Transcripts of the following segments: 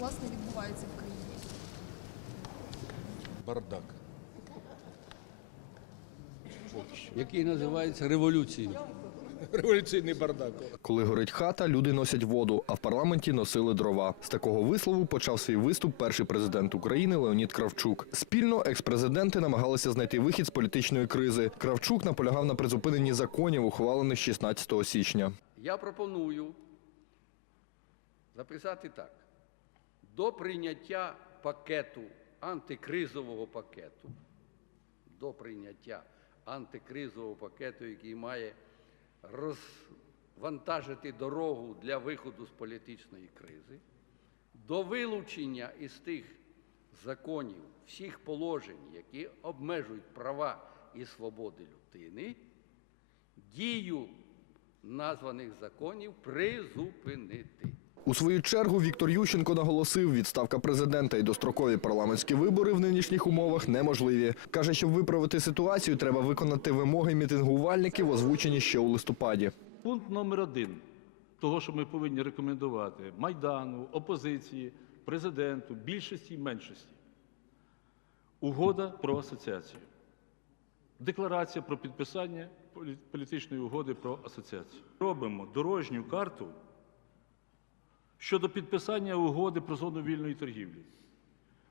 власне відбувається в країні? Бардак. який називається революцією. Революційний бардак. Коли горить хата, люди носять воду, а в парламенті носили дрова. З такого вислову почав свій виступ перший президент України Леонід Кравчук. Спільно експрезиденти намагалися знайти вихід з політичної кризи. Кравчук наполягав на призупиненні законів, ухвалених 16 січня. Я пропоную записати так. До прийняття пакету, антикризового пакету, до прийняття антикризового пакету, який має розвантажити дорогу для виходу з політичної кризи, до вилучення із тих законів всіх положень, які обмежують права і свободи людини, дію названих законів призупинити. У свою чергу Віктор Ющенко наголосив, відставка президента і дострокові парламентські вибори в нинішніх умовах неможливі. Каже, щоб виправити ситуацію, треба виконати вимоги мітингувальників, озвучені ще у листопаді. Пункт номер один того, що ми повинні рекомендувати Майдану, опозиції, президенту, більшості і меншості. Угода про асоціацію. Декларація про підписання політичної угоди про асоціацію. Робимо дорожню карту щодо підписання угоди про зону вільної торгівлі.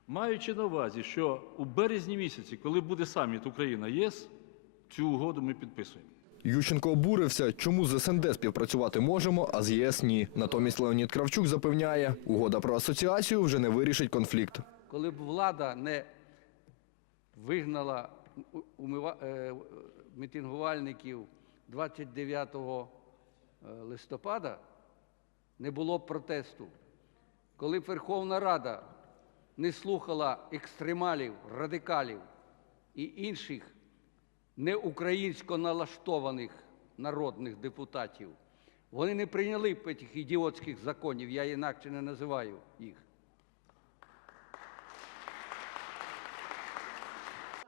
Маючи на увазі, що у березні місяці, коли буде саміт Україна-ЄС, цю угоду ми підписуємо. Ющенко обурився, чому з СНД співпрацювати можемо, а з ЄС ні. Натомість Леонід Кравчук запевняє, угода про асоціацію вже не вирішить конфлікт. Коли б влада не вигнала умива- е, мітингувальників 29 е, листопада, не було протесту. Коли б Верховна Рада не слухала екстремалів, радикалів і інших неукраїнсько налаштованих народних депутатів, вони не прийняли б цих ідіотських законів, я інакше не називаю їх.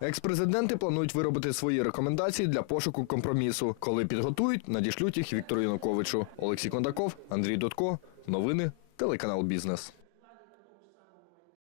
Експрезиденти планують виробити свої рекомендації для пошуку компромісу. Коли підготують, надішлють їх Віктору Януковичу. Олексій Кондаков, Андрій Дудко. Новини, телеканал Бізнес.